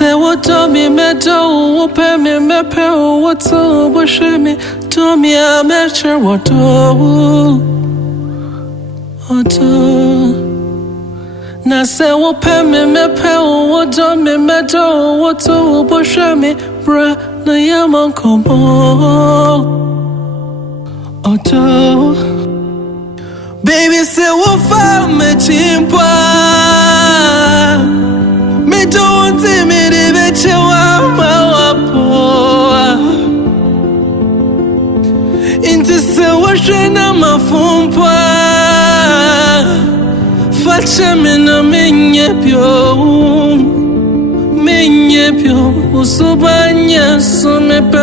say what to me, me do, pay me, me pay, what to, what show me, to me, I make sure what to, what to. Now say what pay me, me pay, what do me, me do, what to, what show me, bruh, na yaman kombo, what to. Baby say what for me chimpa. Me don't see me the bitch into se washena mafumpa Facha me na menye pio Usubanya so me pe